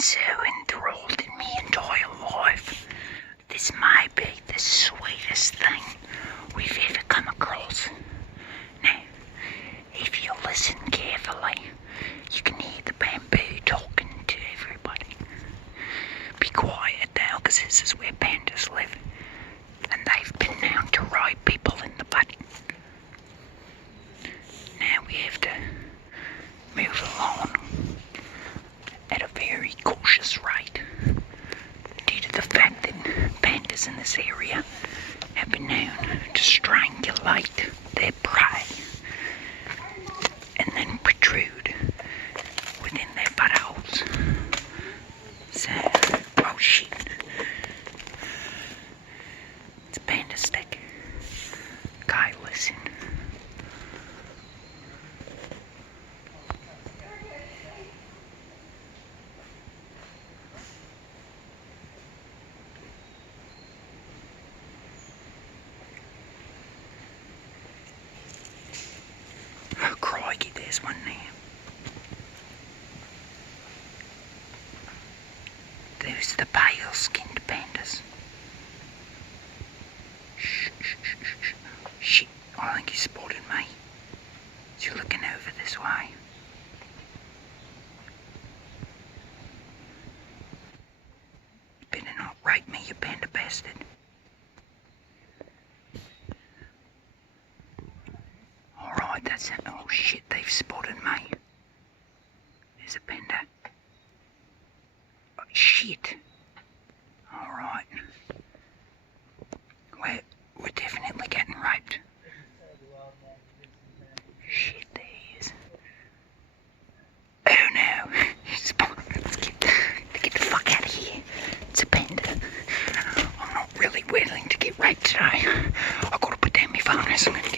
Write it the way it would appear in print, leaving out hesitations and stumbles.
so enthralled in my entire life. This may be the sweetest thing we've ever come across. Now, if you listen carefully, you can hear the bamboo talking to everybody. Be quiet now, because this is where pandas live, and they've been known to ride people in the butt. Now we have to move along at a very cautious rate, due to the fact that pandas in this area have been known to strangulate their prey and then protrude within their buttholes. So, oh shit, it's a panda stick. Okay, listen. Oh, crikey, there's one there. There's the pale-skinned pandas. Shh, shh, shh, shh. Shit, I think he spotted me. Is he looking over this way? You better not rape me, you panda bastard. Alright, that's it. Oh shit, they've spotted me. There's a panda. Oh shit. Alright. We're definitely getting raped. Shit, there he is. Oh no. He's spotted. Let's get the fuck out of here. It's a panda. I'm not really willing to get raped today. I've got to put down my phone or something.